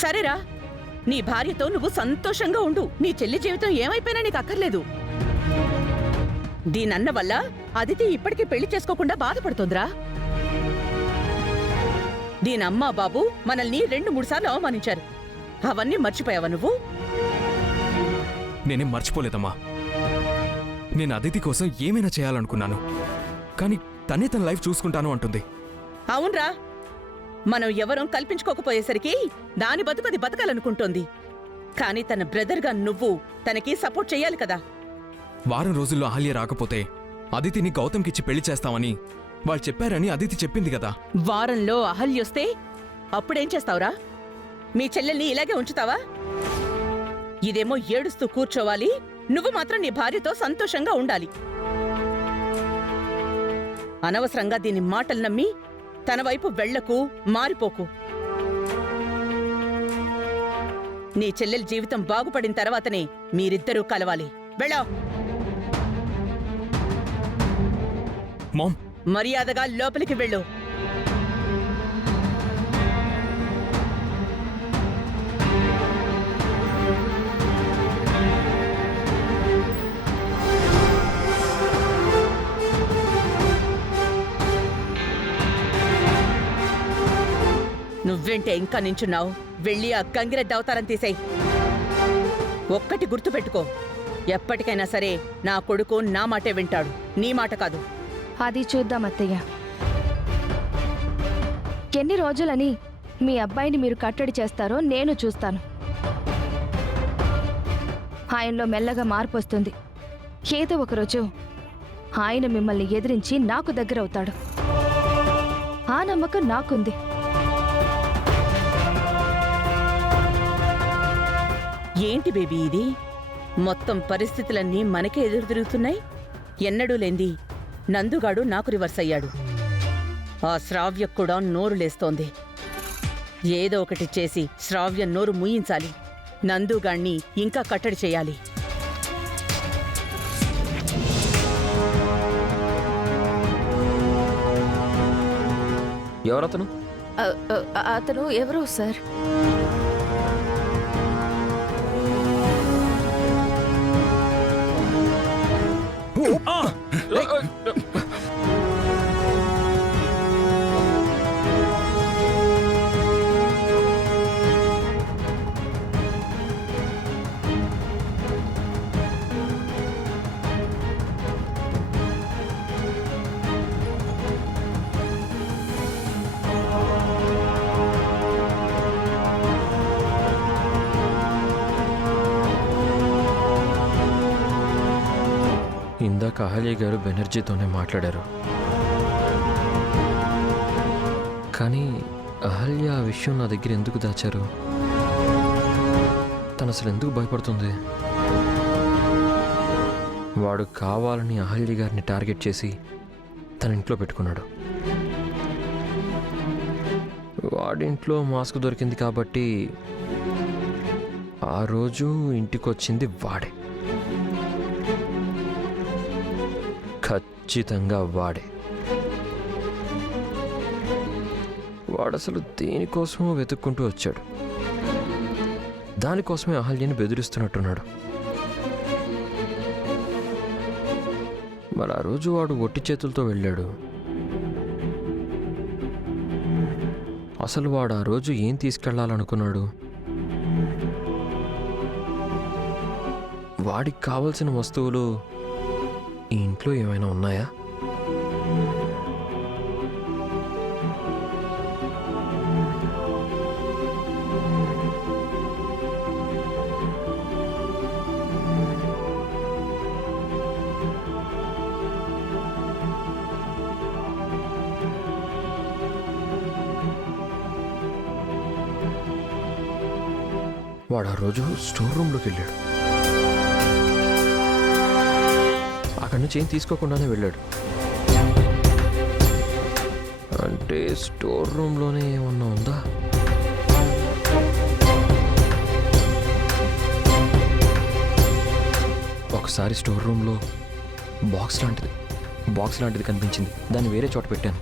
సరేరా, నీ భార్యతో నువ్వు సంతోషంగా ఉండు. నీ చెల్లి జీవితం ఏమైపోయినా నీకు అక్కర్లేదు. దీనన్న వల్ల అదితి ఇప్పటికీ పెళ్లి చేసుకోకుండా బాధపడుతోందిరా. దీనమ్మా బాబు మనల్ని 2-3 సార్లు అవమానించారు. అవన్నీ మర్చిపోయావా నువ్వు? నేనేం మర్చిపోలేదమ్మా. నేను అదితి కోసం ఏమైనా చేయాలనుకున్నాను, కానీ తనే తన లైఫ్ చూసుకుంటాను అంటుంది. అవునరా, మనం ఎవరం కల్పించుకోకపోయేసరికి దాని బతుకది బతకాలనుకుంటోంది. కాని తన బ్రదర్గా నువ్వు తనకి సపోర్ట్ చెయ్యాలి కదా. వారం రోజుల్లో అహల్య రాకపోతే అదితిని గౌతమ్కిచ్చి పెళ్లి చేస్తామని వాళ్ళు చెప్పారని అదితి చెప్పింది కదా. వారంలో అహల్యొస్తే అప్పుడేం చేస్తావురా? మీ చెల్లెల్ని ఇలాగే ఉంచుతావా? ఇదేమో ఏడుస్తూ కూర్చోవాలి, నువ్వు మాత్రం నీ భార్యతో సంతోషంగా ఉండాలి. అనవసరంగా దీని మాటలు నమ్మి తన వైపు వెళ్లకు, మారిపోకు. నీ చెల్లెల జీవితం బాగుపడిన తర్వాతనే మీరిద్దరూ కలవాలి. వెళ్ళా. మామ్, మర్యాదగా లోపలికి వెళ్ళు. నువ్వేంటే ఇంకా నించున్నావు? వెళ్ళి ఆ గంగిరెద్ది అవతారం తీసేయ్. ఒక్కటి గుర్తుపెట్టుకో, ఎప్పటికైనా సరే నా కొడుకు నా మాటే వింటాడు, నీ మాట కాదు. అది చూద్దాం అత్తయ్య. ఎన్ని రోజులని మీ అబ్బాయిని మీరు కట్టడి చేస్తారో నేను చూస్తాను. ఆయనలో మెల్లగా మార్పు వస్తుంది. ఏదో ఒకరోజు ఆయన మిమ్మల్ని ఎదిరించి నాకు దగ్గరవుతాడు. ఆ నమ్మకం నాకుంది. ఏంటి బేబీ ఇది? మొత్తం పరిస్థితులన్నీ మనకే ఎదురు తిరుగుతున్నాయి. ఎన్నడూ లేంది నందుగాడు నాకు రివర్స్ అయ్యాడు. ఆ శ్రావ్య కూడా నోరు లేస్తోంది. ఏదో ఒకటి చేసి శ్రావ్య నోరు మూయించాలి. నందుగాణ్ణి ఇంకా కట్టడి చేయాలి. ఎవరతను? అతను ఎవరు సార్? ఇందాక అహల్య గారు బెనర్జీతోనే మాట్లాడారు, కానీ అహల్య ఆ విషయం నా దగ్గర ఎందుకు దాచారు? తను అసలు ఎందుకు భయపడుతుంది? వాడు కావాలని అహల్య గారిని టార్గెట్ చేసి తన ఇంట్లో పెట్టుకున్నాడు. వాడింట్లో మాస్క్ దొరికింది కాబట్టి ఆ రోజు ఇంటికొచ్చింది వాడే. ఖచ్చితంగా వాడే. వాడసలు దేనికోసమో వెతుక్కుంటూ వచ్చాడు. దానికోసమే అహల్యని బెదిరిస్తున్నట్టున్నాడు. మరి ఆ రోజు వాడు ఒట్టి చేతులతో వెళ్ళాడు. అసలు వాడు ఆ రోజు ఏం తీసుకెళ్లాలనుకున్నాడు? వాడికి కావలసిన వస్తువులు ఈ ఇంట్లో ఏమైనా ఉన్నాయా? వాడు ఆ రోజు స్టోర్ రూమ్లోకి వెళ్ళాడు. అక్కడి నుంచి ఏం తీసుకోకుండానే వెళ్ళాడు. అంటే స్టోర్ రూమ్లోనే ఏమన్నా ఉందా? ఒకసారి స్టోర్ రూమ్లో బాక్స్ లాంటిది కనిపించింది. దాన్ని వేరే చోట పెట్టాను.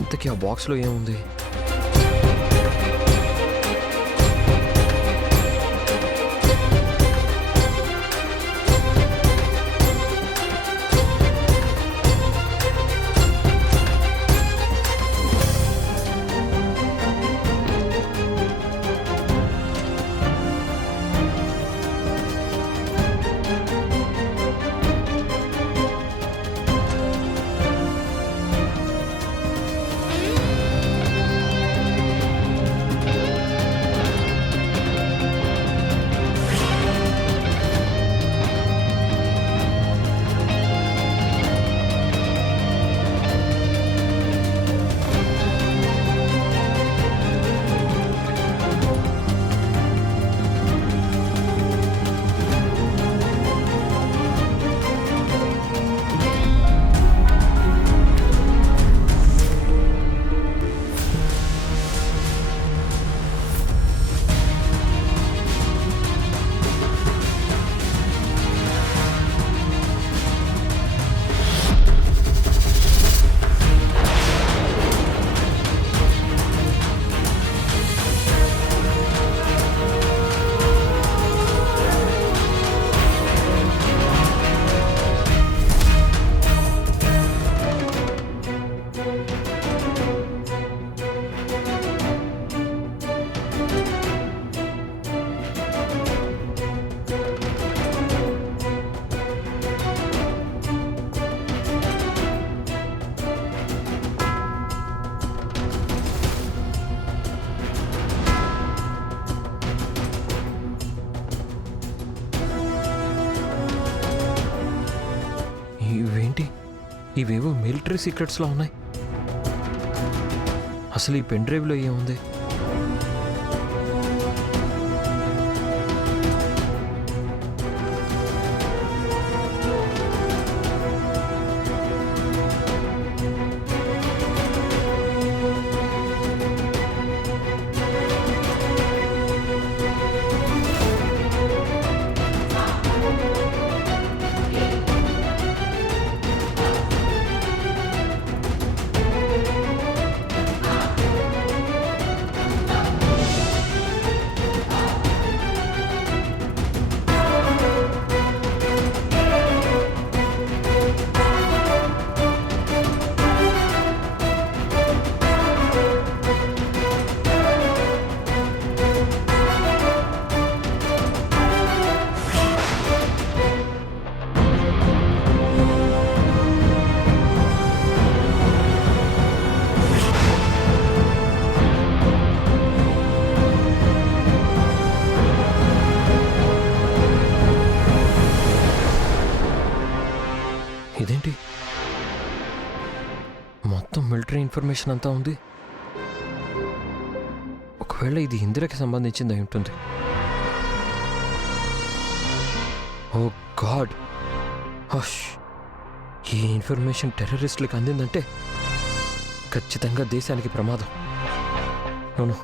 ఇంతకీ ఆ బాక్స్లో ఏముంది? ఇవేవో మిలిటరీ సీక్రెట్స్లో ఉన్నాయి. అసలు ఈ పెన్ డ్రైవ్లో ఏముంది? ఇదేంటి మొత్తం మిలిటరీ ఇన్ఫర్మేషన్ అంతా ఉంది. ఒకవేళ ఇది ఇందిరకి సంబంధించింది అయి ఉంటుంది. ఓ గాడ్, హష్! ఈ ఇన్ఫర్మేషన్ టెర్రరిస్టులకు అందిందంటే ఖచ్చితంగా దేశానికి ప్రమాదం. అవును,